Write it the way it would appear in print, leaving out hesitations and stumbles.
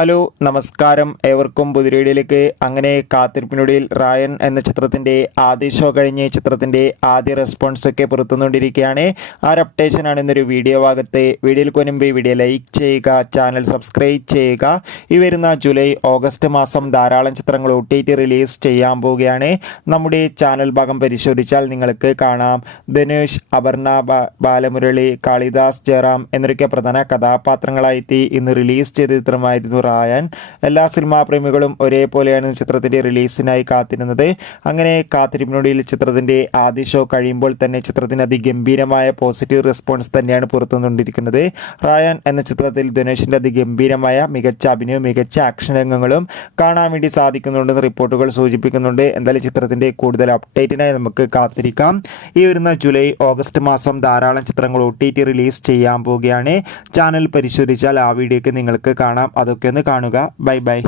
Hello നമസ്കാരം, ഏവർക്കും പുതിയ അങ്ങനെ കാത്തിരിപ്പിനൊടുവിൽ റായൻ എന്ന ചിത്രത്തിൻ്റെ ആദ്യ ഷോ കഴിഞ്ഞ് ചിത്രത്തിൻ്റെ ആദ്യ റെസ്പോൺസൊക്കെ പുറത്തുനിന്നുകൊണ്ടിരിക്കുകയാണ്. ആ ഒരു അപ്ഡേഷനാണ് ഇന്നൊരു വീഡിയോ ഭാഗത്ത്. വീഡിയോയിൽ മുൻപ് വീഡിയോ ലൈക്ക് ചെയ്യുക, ചാനൽ സബ്സ്ക്രൈബ് ചെയ്യുക. ഈ വരുന്ന ജൂലൈ ഓഗസ്റ്റ് മാസം ധാരാളം ചിത്രങ്ങൾ OTT റിലീസ് ചെയ്യാൻ പോവുകയാണ്. നമ്മുടെ ചാനൽ ഭാഗം പരിശോധിച്ചാൽ നിങ്ങൾക്ക് കാണാം ധനുഷ്, അപർണ ബാലമുരളി, കാളിദാസ് ജയറാം എന്നൊക്കെ പ്രധാന കഥാപാത്രങ്ങളായി ഇന്ന് റിലീസ് ചെയ്ത ചിത്രമായിരുന്നു റായൻ. എല്ലാ സിനിമാ പ്രേമികളും ഒരേപോലെയാണ് ചിത്രത്തിന്റെ റിലീസിനായി കാത്തിരുന്നത്. അങ്ങനെ കാത്തിരിപ്പിനൊടുവിൽ ചിത്രത്തിന്റെ ആദ്യ ഷോ കഴിയുമ്പോൾ തന്നെ ചിത്രത്തിന് അതിഗംഭീരമായ പോസിറ്റീവ് റെസ്പോൺസ് തന്നെയാണ് പുറത്തുനിന്നുകൊണ്ടിരിക്കുന്നത്. റായൻ എന്ന ചിത്രത്തിൽ ധനുഷിന്റെ അതിഗംഭീരമായ മികച്ച അഭിനയവും മികച്ച ആക്ഷൻ രംഗങ്ങളും കാണാൻ വേണ്ടി സാധിക്കുന്നുണ്ടെന്ന് റിപ്പോർട്ടുകൾ സൂചിപ്പിക്കുന്നുണ്ട്. എന്തായാലും ചിത്രത്തിന്റെ കൂടുതൽ അപ്ഡേറ്റിനായി നമുക്ക് കാത്തിരിക്കാം. ഈ വരുന്ന ജൂലൈ ഓഗസ്റ്റ് മാസം ധാരാളം ചിത്രങ്ങൾ OTT റിലീസ് ചെയ്യാൻ പോവുകയാണ്. ചാനൽ പരിശോധിച്ചാൽ ആ വീഡിയോക്ക് നിങ്ങൾക്ക് കാണാം. അതൊക്കെ ഒന്ന് കാണുക. Bye bye.